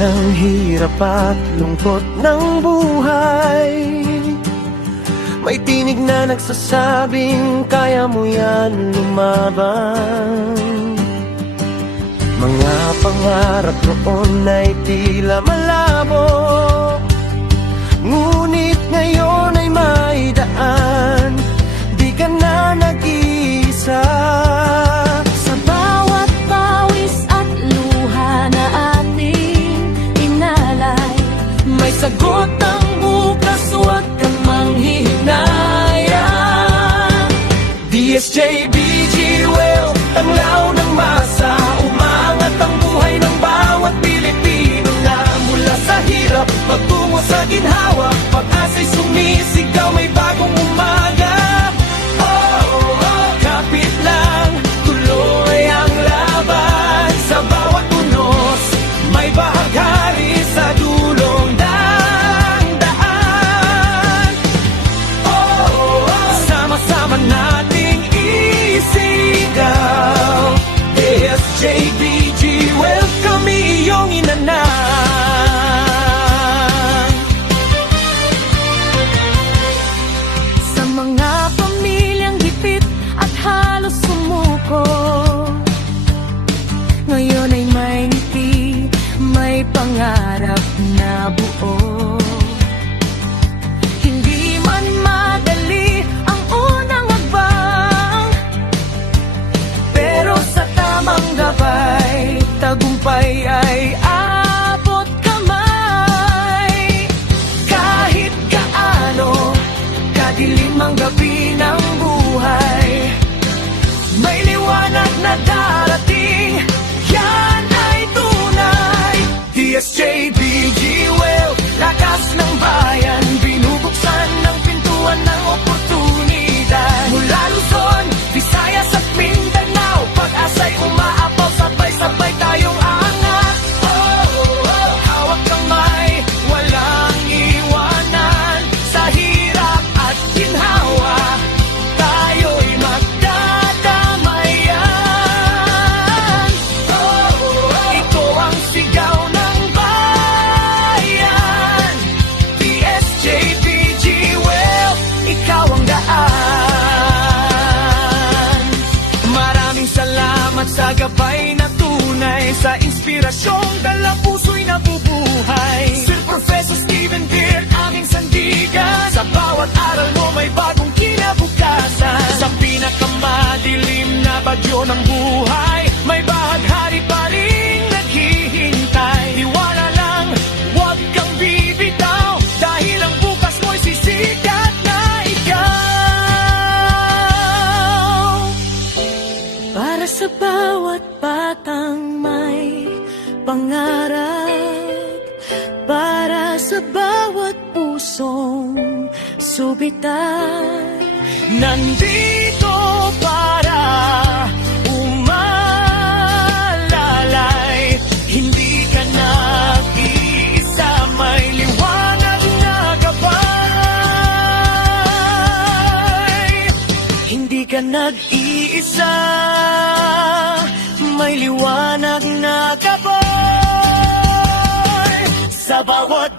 ng hirap at lungkot ng buhay, may tinig na nagsasabing kaya mo yan lumaban. Mga pangarap noon ay tila malabo, ngunit ngayon ay may daan. Di ka na nag-iisa. Sa bawat pawis at luha na ating inalay, May sagot ang bukas, huwag kang manghihinaya. DSJBG Well, tanglaw ng masa, umangat ang buhay ng bawat Pilipino na mula sa hirap patungo sa ginhawa. Pag-asa'y sumisigaw, may bagong umaga. Kapit lang, tuloy ang laban. Sa bawat unos, may bahaghari sa dulong ng daan. Sama-sama nating isigaw. DSJBG, well, kami iyong inanang. sa mga pamilyang gipit at halos sumuko, ngayon ay may ngiti, may pangarap na buo. Hindi man madali ang unang hakbang, pero sa tamang gabay, tagumpay ay abot kamay. Kahit gaano kadilim ang gabi ng buhay, may liwanag na darating, yan ay tunay. DSJBG Well, lakas ng bayan, binubuksan ng pintuan ng oportunidad. Mula Luzon, Visayas at Mindanao, pag-asa'y umaapaw, sabay-sabay tayong aangat. Hawak kamay, walang iwanan. Sa hirap at ginhawa, tayo'y magdadamayan. Ito ang sigaw ng bayan. DSJBG Well, ikaw ang daan. Maraming salamat sa gabay na tunay, sa inspirasyong dala puso'y nabubuhay. Sir Professor Steven Beard, aming sandigan. Sa bawat aral mo may bagong kinabukasan. Sa pinakamadilim na bagyo ng buhay, may bahaghari pa rin naghihintay. Tiwala lang, huwag kang bibitaw, dahil ang bukas mo'y sisikat na ikaw. Para sa bawat batang may pangarap, para sa bawat pusong subitan, Nandito para umalalay. Hindi ka nag-iisa, may liwanag na gabay. Hindi ka nag-iisa, may liwanag na gabay. Sa bawat